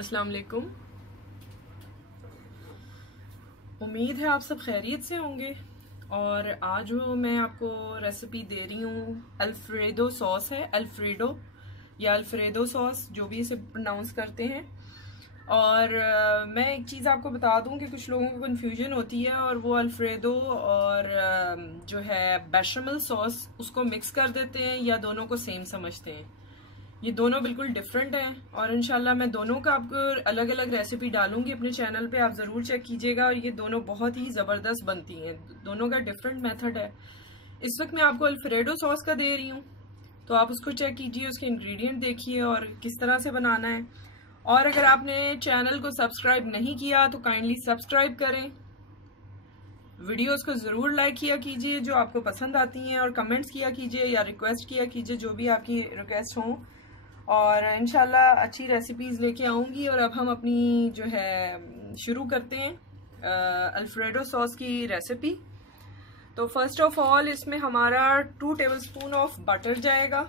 अस्सलाम वालेकुम। उम्मीद है आप सब खैरियत से होंगे। और आज मैं आपको रेसिपी दे रही हूँ अल्फ्रेडो सॉस है, अल्फ्रेडो या अल्फ्रेडो सॉस जो भी इसे प्रोनाउंस करते हैं। और मैं एक चीज़ आपको बता दूं कि कुछ लोगों को कन्फ्यूजन होती है और वो अल्फ्रेडो और जो है बेशमेल सॉस उसको मिक्स कर देते हैं या दोनों को सेम समझते हैं। ये दोनों बिल्कुल डिफरेंट हैं और इंशाल्लाह मैं दोनों का आपको अलग अलग रेसिपी डालूंगी अपने चैनल पे, आप ज़रूर चेक कीजिएगा। और ये दोनों बहुत ही ज़बरदस्त बनती हैं, दोनों का डिफरेंट मेथड है। इस वक्त मैं आपको अल्फ्रेडो सॉस का दे रही हूँ, तो आप उसको चेक कीजिए, उसके इंग्रेडिएंट देखिए और किस तरह से बनाना है। और अगर आपने चैनल को सब्सक्राइब नहीं किया तो काइंडली सब्सक्राइब करें, वीडियोस को ज़रूर लाइक किया कीजिए जो आपको पसंद आती हैं, और कमेंट्स किया कीजिए या रिक्वेस्ट किया कीजिए जो भी आपकी रिक्वेस्ट हों। और इंशाल्लाह अच्छी रेसिपीज़ लेके आऊँगी। और अब हम अपनी जो है शुरू करते हैं अल्फ्रेडो सॉस की रेसिपी। तो फर्स्ट ऑफ ऑल इसमें हमारा 2 टेबलस्पून ऑफ बटर जाएगा,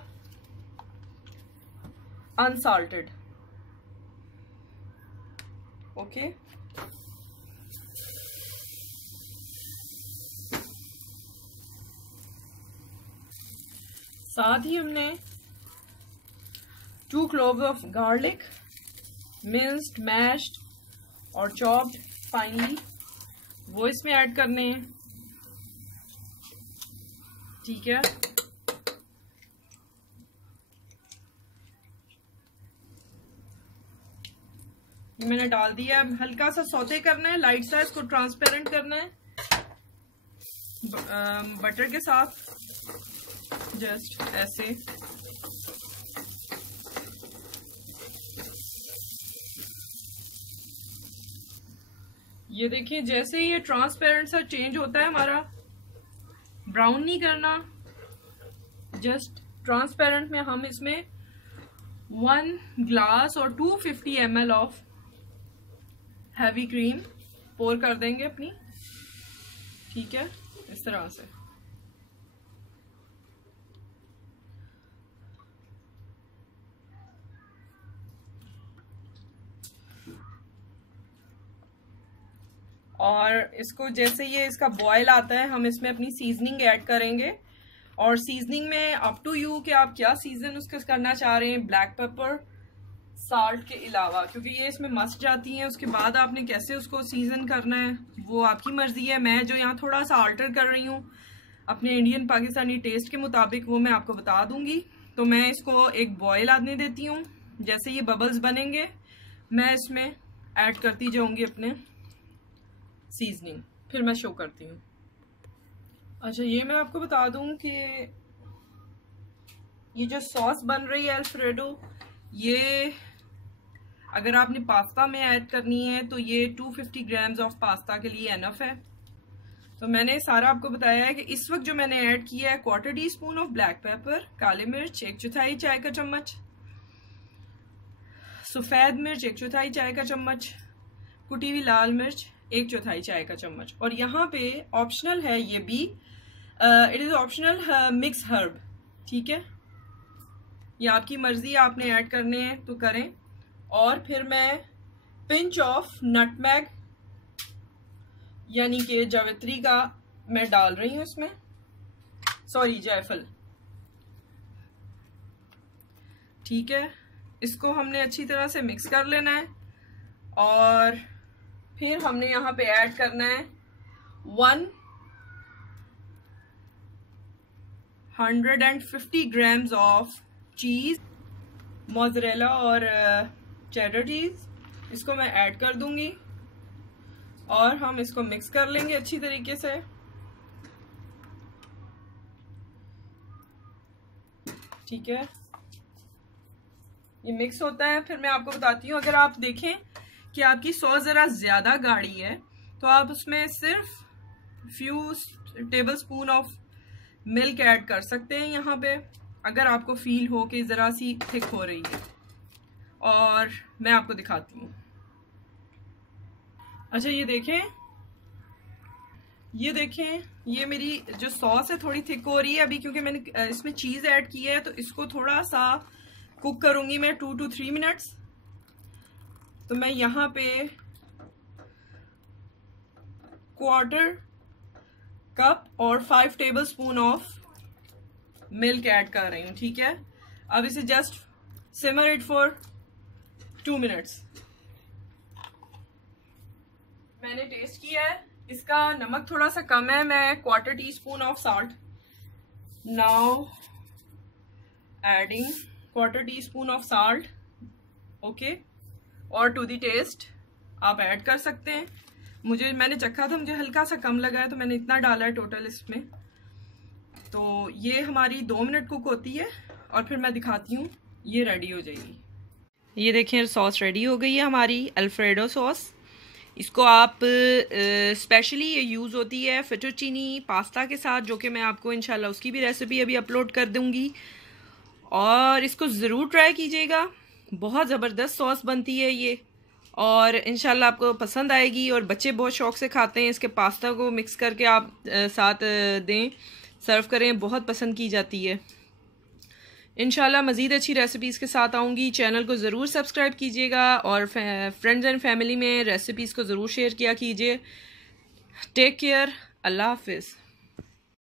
अनसाल्टेड। ओके, साथ ही हमने 2 cloves of garlic, minced, mashed और चॉप्ड फाइनली, वो इसमें ऐड करने हैं। ठीक है, ये मैंने डाल दिया। हल्का सा सौते करना है, लाइट सा इसको ट्रांसपेरेंट करना है बटर के साथ, जस्ट ऐसे। ये देखिए जैसे ही ये ट्रांसपेरेंट सा चेंज होता है हमारा, ब्राउन नहीं करना, जस्ट ट्रांसपेरेंट में हम इसमें 1 ग्लास और 250 ml ऑफ हैवी क्रीम पोर कर देंगे अपनी। ठीक है, इस तरह से। और इसको जैसे ये इसका बॉयल आता है हम इसमें अपनी सीजनिंग ऐड करेंगे। और सीजनिंग में अप टू यू कि आप क्या सीजन उसका करना चाह रहे हैं, ब्लैक पेपर, साल्ट के अलावा, क्योंकि ये इसमें मस्ट जाती हैं। उसके बाद आपने कैसे उसको सीजन करना है वो आपकी मर्जी है। मैं जो यहाँ थोड़ा सा आल्टर कर रही हूँ अपने इंडियन पाकिस्तानी टेस्ट के मुताबिक, वो मैं आपको बता दूंगी। तो मैं इसको एक बॉयल आने देती हूँ। जैसे ये बबल्स बनेंगे मैं इसमें ऐड करती जाऊंगी अपने सीजनिंग, फिर मैं शो करती हूँ। अच्छा, ये मैं आपको बता दूं कि ये जो सॉस बन रही है अल्फ्रेडो, ये अगर आपने पास्ता में ऐड करनी है तो ये 250 ग्राम्स ऑफ पास्ता के लिए एनफ है। तो मैंने सारा आपको बताया है कि इस वक्त जो मैंने ऐड किया है 1/4 टीस्पून ऑफ ब्लैक पेपर, काली मिर्च 1/4 चाय का चम्मच, सफेद मिर्च 1/4 चाय का चम्मच, कुटी हुई लाल मिर्च 1/4 चाय का चम्मच। और यहाँ पे ऑप्शनल है ये भी, it is optional mix herb. ठीक है, ये आपकी मर्जी, आपने ऐड करने हैं तो करें। और फिर मैं पिंच ऑफ नटमैग यानी कि जावित्री का मैं डाल रही हूं इसमें, सॉरी जायफल। ठीक है, इसको हमने अच्छी तरह से मिक्स कर लेना है। और फिर हमने यहाँ पे ऐड करना है 150 ग्राम्स ऑफ चीज, मोज़रेला और चेडर चीज, इसको मैं ऐड कर दूंगी और हम इसको मिक्स कर लेंगे अच्छी तरीके से। ठीक है, ये मिक्स होता है। फिर मैं आपको बताती हूँ, अगर आप देखें कि आपकी सॉस जरा ज्यादा गाढ़ी है तो आप उसमें सिर्फ few table spoon of milk add कर सकते हैं यहाँ पे, अगर आपको फील हो कि जरा सी थिक हो रही है। और मैं आपको दिखाती हूँ। अच्छा, ये देखें ये मेरी जो सॉस है थोड़ी थिक हो रही है अभी, क्योंकि मैंने इसमें चीज ऐड की है। तो इसको थोड़ा सा कुक करूंगी मैं 2 to 3 मिनट्स। तो मैं यहाँ पे 1/4 कप और 5 टेबलस्पून ऑफ मिल्क ऐड कर रही हूँ। ठीक है, अब इसे just simmer it for 2 minutes. मैंने टेस्ट किया है, इसका नमक थोड़ा सा कम है। मैं 1/4 teaspoon of salt, now adding 1/4 teaspoon of salt. Okay, और टू द टेस्ट आप ऐड कर सकते हैं। मैंने चखा था, मुझे हल्का सा कम लगा है तो मैंने इतना डाला है टोटल इसमें। तो ये हमारी 2 मिनट कुक होती है और फिर मैं दिखाती हूँ, ये रेडी हो जाएगी। ये देखें सॉस रेडी हो गई है हमारी अल्फ्रेडो सॉस। इसको आप स्पेशली ये यूज़ होती है फेटोचीनी पास्ता के साथ, जो कि मैं आपको इंशाल्लाह उसकी भी रेसिपी अभी अपलोड कर दूंगी। और इसको ज़रूर ट्राई कीजिएगा, बहुत ज़बरदस्त सॉस बनती है ये, और इंशाल्लाह आपको पसंद आएगी। और बच्चे बहुत शौक से खाते हैं। इसके पास्ता को मिक्स करके आप साथ दें, सर्व करें, बहुत पसंद की जाती है। इंशाल्लाह मज़ीद अच्छी रेसिपीज़ के साथ आऊँगी। चैनल को ज़रूर सब्सक्राइब कीजिएगा और फ्रेंड्स एंड फैमिली में रेसिपीज़ को ज़रूर शेयर किया कीजिए। टेक केयर, अल्लाह हाफिज़।